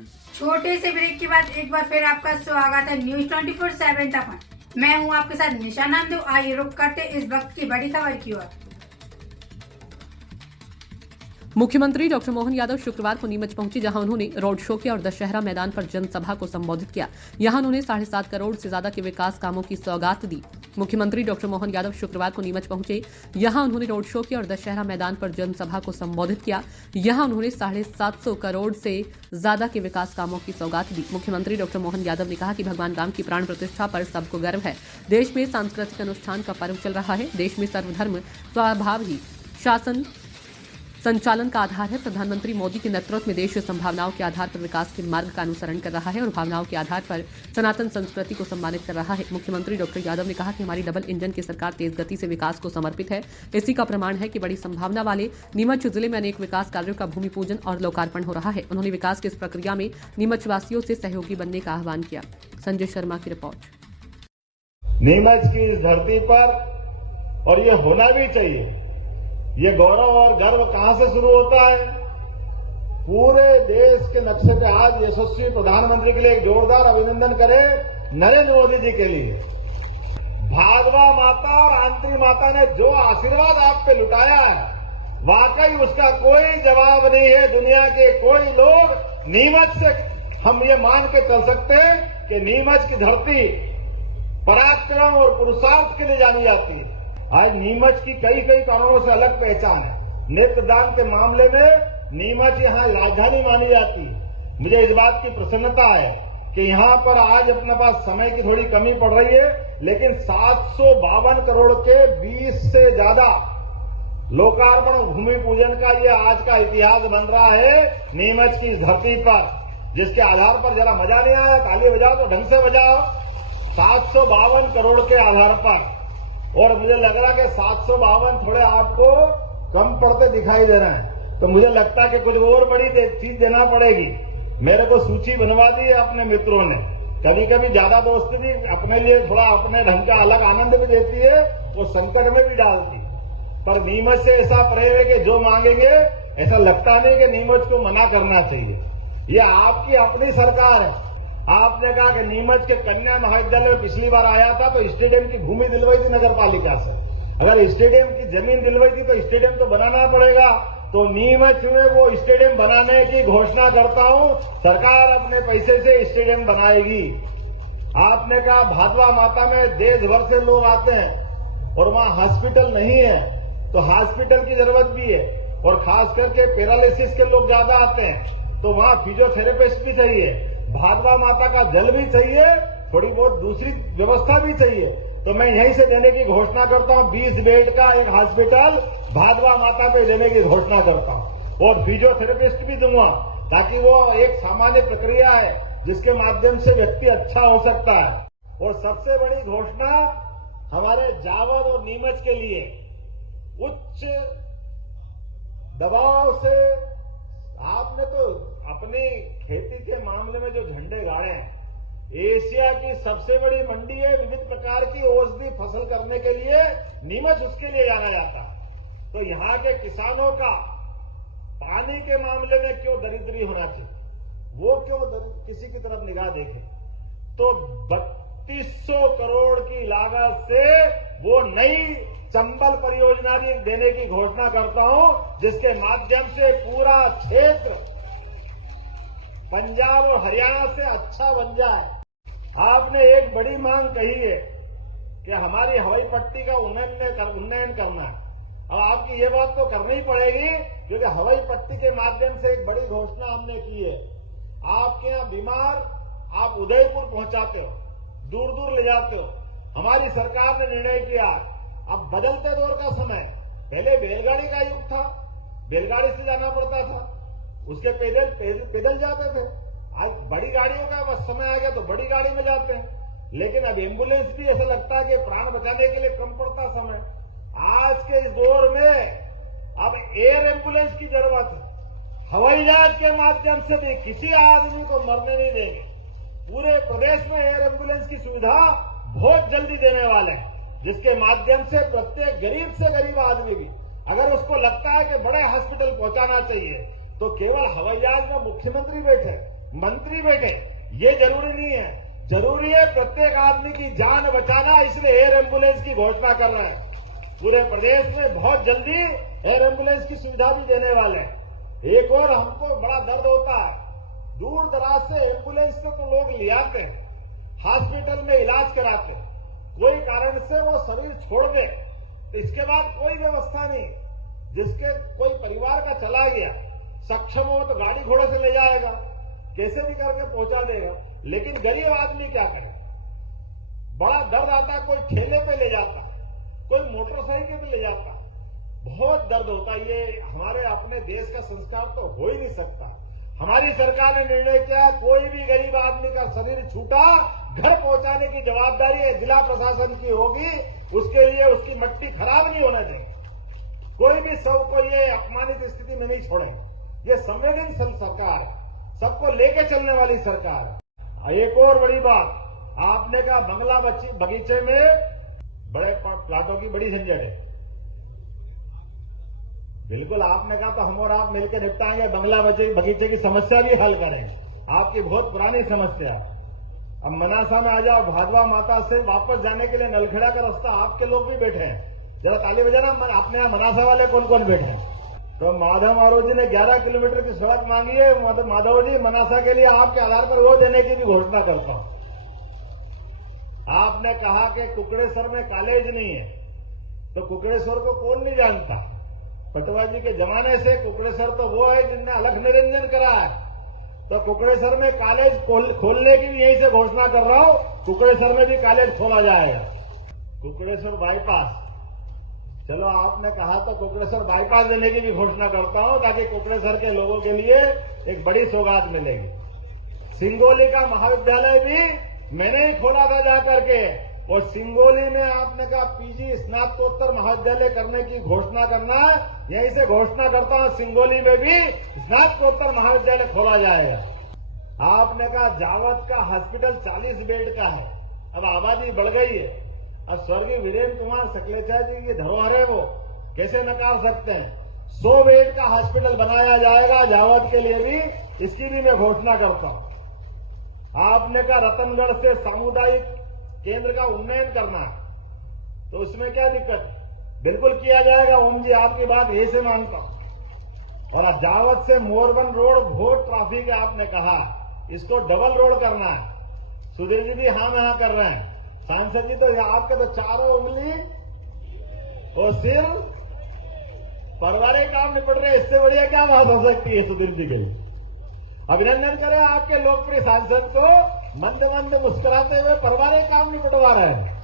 छोटे से ब्रेक के बाद एक बार फिर आपका स्वागत है न्यूज 24/7 तक। मैं हूं आपके साथ निशा नामदेव। आइए रुक करते इस वक्त की बड़ी खबर की ओर। मुख्यमंत्री डॉक्टर मोहन यादव शुक्रवार को नीमच पहुंचे, जहां उन्होंने रोड शो किया और दशहरा मैदान पर जनसभा को संबोधित किया। यहां उन्होंने 7.5 करोड़ से ज्यादा के विकास कामों की सौगात दी। मुख्यमंत्री डॉक्टर मोहन यादव शुक्रवार को नीमच पहुंचे, यहां उन्होंने रोड शो किया और दशहरा मैदान पर जनसभा को संबोधित किया। यहां उन्होंने 750 करोड़ से ज्यादा के विकास कामों की सौगात दी। मुख्यमंत्री डॉक्टर मोहन यादव ने कहा कि भगवान राम की प्राण प्रतिष्ठा पर सबको गर्व है। देश में सांस्कृतिक अनुष्ठान का पर्व चल रहा है। देश में सर्वधर्म स्वभाव ही शासन संचालन का आधार है। प्रधानमंत्री मोदी के नेतृत्व में देश संभावनाओं के आधार पर विकास के मार्ग का अनुसरण कर रहा है और भावनाओं के आधार पर सनातन संस्कृति को सम्मानित कर रहा है। मुख्यमंत्री डॉक्टर यादव ने कहा कि हमारी डबल इंजन की सरकार तेज गति से विकास को समर्पित है। इसी का प्रमाण है कि बड़ी संभावना वाले नीमच जिले में अनेक विकास कार्यों का भूमि पूजन और लोकार्पण हो रहा है। उन्होंने विकास की इस प्रक्रिया में नीमच वासियों से सहयोगी बनने का आह्वान किया। संजय शर्मा की रिपोर्ट। नीमच की इस धरती पर, और ये होना भी चाहिए, ये गौरव और गर्व कहां से शुरू होता है? पूरे देश के नक्शे पे आज यशस्वी प्रधानमंत्री के लिए एक जोरदार अभिनंदन करें नरेंद्र मोदी जी के लिए। भागवा माता और आंतरी माता ने जो आशीर्वाद आप पे लुटाया है, वाकई उसका कोई जवाब नहीं है। दुनिया के कोई लोग नीमच से हम ये मान के चल सकते हैं कि नीमच की धरती पराक्रम और पुरुषार्थ के लिए जानी जाती है। आज नीमच की कई कारणों से अलग पहचान है। नेत्रदान के मामले में नीमच यहाँ राजधानी मानी जाती है। मुझे इस बात की प्रसन्नता है कि यहाँ पर आज अपने पास समय की थोड़ी कमी पड़ रही है, लेकिन 752 करोड़ के 20 से ज्यादा लोकार्पण भूमि पूजन का ये आज का इतिहास बन रहा है नीमच की इस धरती पर, जिसके आधार पर जरा मजा नहीं आया, ताली बजाओ तो ढंग से बजाओ। 752 करोड़ के आधार पर, और मुझे लग रहा है कि 752 थोड़े आपको कम पड़ते दिखाई दे रहे हैं, तो मुझे लगता है कि कुछ और बड़ी चीज देना पड़ेगी। मेरे को सूची बनवा दी है अपने मित्रों ने। कभी कभी ज्यादा दोस्ती भी अपने लिए थोड़ा अपने ढंग का अलग आनंद भी देती है, वो संकट में भी डालती है। पर नीमच से ऐसा प्रेम है कि जो मांगेंगे, ऐसा लगता नहीं कि नीमच को मना करना चाहिए। ये आपकी अपनी सरकार है। आपने कहा कि नीमच के कन्या महाविद्यालय में पिछली बार आया था तो स्टेडियम की भूमि दिलवाई थी नगर पालिका से। अगर स्टेडियम की जमीन दिलवाई थी तो स्टेडियम तो बनाना पड़ेगा। तो नीमच में वो स्टेडियम बनाने की घोषणा करता हूं। सरकार अपने पैसे से स्टेडियम बनाएगी। आपने कहा भादवा माता में देश भर से लोग आते हैं और वहां हॉस्पिटल नहीं है, तो हॉस्पिटल की जरूरत भी है, और खास करके पैरालिसिस के लोग ज्यादा आते हैं, तो वहां फिजियोथेरेपिस्ट भी चाहिए। भादवा माता का जल भी चाहिए, थोड़ी बहुत दूसरी व्यवस्था भी चाहिए। तो मैं यहीं से देने की घोषणा करता हूं। 20 बेड का एक हॉस्पिटल भादवा माता पे देने की घोषणा करता हूं, और फिजियोथेरेपिस्ट भी दूंगा, ताकि वो एक सामान्य प्रक्रिया है जिसके माध्यम से व्यक्ति अच्छा हो सकता है। और सबसे बड़ी घोषणा हमारे जावर और नीमच के लिए, उच्च दबाव से आपने तो अपनी खेती के मामले में जो झंडे गाड़े हैं, एशिया की सबसे बड़ी मंडी है विविध प्रकार की औषधि फसल करने के लिए, नीमच उसके लिए जाना जाता है। तो यहाँ के किसानों का पानी के मामले में क्यों दरिद्री होना चाहिए, वो क्यों किसी की तरफ निगाह देखे? तो 3200 करोड़ की लागत से वो नई चंबल परियोजना भी देने की घोषणा करता हूं, जिसके माध्यम से पूरा क्षेत्र पंजाब और हरियाणा से अच्छा बन जाए। आपने एक बड़ी मांग कही है कि हमारी हवाई पट्टी का उन्नयन करना है। अब आपकी ये बात तो करनी ही पड़ेगी, क्योंकि हवाई पट्टी के माध्यम से एक बड़ी घोषणा हमने की है। आपके यहाँ बीमार आप उदयपुर पहुंचाते हो, दूर दूर ले जाते हो। हमारी सरकार ने निर्णय किया, अब बदलते दौर का समय, पहले बैलगाड़ी का युग था, बैलगाड़ी से जाना पड़ता था, उसके पैदल जाते थे। आज बड़ी गाड़ियों का बस समय आ गया तो बड़ी गाड़ी में जाते हैं। लेकिन अब एम्बुलेंस भी ऐसा लगता है कि प्राण बचाने के लिए कम पड़ता समय। आज के इस दौर में अब एयर एम्बुलेंस की जरूरत है। हवाई जहाज के माध्यम से भी किसी आदमी को मरने नहीं देंगे। पूरे प्रदेश में एयर एम्बुलेंस की सुविधा बहुत जल्दी देने वाले हैं, जिसके माध्यम से प्रत्येक गरीब से गरीब आदमी भी अगर उसको लगता है कि बड़े हॉस्पिटल पहुंचाना चाहिए, तो केवल हवाई जहाज में मुख्यमंत्री बैठे, मंत्री बैठे, ये जरूरी नहीं है। जरूरी है प्रत्येक आदमी की जान बचाना, इसलिए एयर एम्बुलेंस की घोषणा कर रहे हैं। पूरे प्रदेश में बहुत जल्दी एयर एम्बुलेंस की सुविधा भी देने वाले हैं। एक और हमको बड़ा दर्द होता है, दूर दराज से एम्बुलेंस से तो लोग ले आते हैं, हॉस्पिटल में इलाज कराते हैं, कोई कारण से वो शरीर छोड़ दे तो इसके बाद कोई व्यवस्था नहीं। जिसके कोई परिवार का चला गया, सक्षम हो तो गाड़ी घोड़े से ले जाएगा, कैसे भी करके पहुंचा देगा, लेकिन गरीब आदमी क्या करे? बड़ा दर्द आता है, कोई ठेले पे ले जाता, कोई मोटरसाइकिल पे ले जाता, बहुत दर्द होता है। ये हमारे अपने देश का संस्कार तो हो ही नहीं सकता। हमारी सरकार ने निर्णय किया, कोई भी गरीब आदमी का शरीर छूटा, घर पहुंचाने की जवाबदारी जिला प्रशासन की होगी। उसके लिए उसकी मट्टी खराब नहीं होने देंगे, कोई भी सब को ये अपमानित स्थिति में नहीं छोड़ेंगे। ये संवेदनशील सरकार, सबको लेके चलने वाली सरकार। एक और बड़ी बात, आपने कहा बंगला बगीचे में बड़े प्लाटों की बड़ी झंझट है। बिल्कुल, आपने कहा तो हम और आप मिलकर निपटाएंगे, बंगला बगीचे की समस्या भी हल करेंगे। आपकी बहुत पुरानी समस्या। अब मनासा में आ जाओ, भादवा माता से वापस जाने के लिए नलखेड़ा का रास्ता, आपके लोग भी बैठे हैं, जरा ताली बजाना। अपने यहाँ मनासा वाले कौन कौन बैठे हैं? तो माधव मारो जी ने 11 किलोमीटर की सड़क मांगी है। माधव जी, मनासा के लिए आपके आधार पर वो देने की भी घोषणा करता हूं। आपने कहा कि कुकड़ेश्वर में कॉलेज नहीं है, तो कुकड़ेश्वर को कौन नहीं जानता? पटवा जी के जमाने से कुकड़ेश्वर तो वो है जिनने अलख निरंजन करा है। तो कुकड़ेश्वर में कॉलेज खोलने की भी यहीं से घोषणा कर रहा हूं, कुकड़ेश्वर में भी कॉलेज खोला जाएगा। कुकड़ेश्वर बाईपास, चलो आपने कहा तो कुकड़ेश्वर बाईपास देने की भी घोषणा करता हूं, ताकि कुकड़ेश्वर के लोगों के लिए एक बड़ी सौगात मिलेगी। सिंगोली का महाविद्यालय भी मैंने ही खोला था जाकर के, और सिंगोली में आपने कहा पीजी स्नातकोत्तर महाविद्यालय करने की घोषणा करना, यहीं से घोषणा करता हूं, सिंगोली में भी स्नातकोत्तर महाविद्यालय खोला जाएगा। आपने कहा जावत का हॉस्पिटल 40 बेड का है, अब आबादी बढ़ गई है। अब स्वर्गीय वीरेंद्र कुमार सकलेचा जी की धरोहर है, वो कैसे नकार सकते हैं? 100 बेड का हॉस्पिटल बनाया जाएगा जावत के लिए भी, इसकी भी मैं घोषणा करता हूं। आपने कहा रतनगढ़ से सामुदायिक केंद्र का उन्नयन करना, तो उसमें क्या दिक्कत? बिल्कुल किया जाएगा। ओम जी, आपकी बात यही से मानता हूं। और जावत से मोरबन रोड बहुत ट्रैफिक है, आपने कहा इसको डबल रोड करना है। सुधीर जी भी हाँ में हाँ कर रहे हैं। सांसद जी तो आपके तो चारों उंगली और सिर पारिवारिक काम निपट रहे, इससे बढ़िया क्या बात हो सकती है सुधीर जी के लिए? अभिनंदन करें आपके लोकप्रिय सांसद को, मंद मंद मुस्कुराते हुए पारिवारिक काम निपटवा रहे हैं।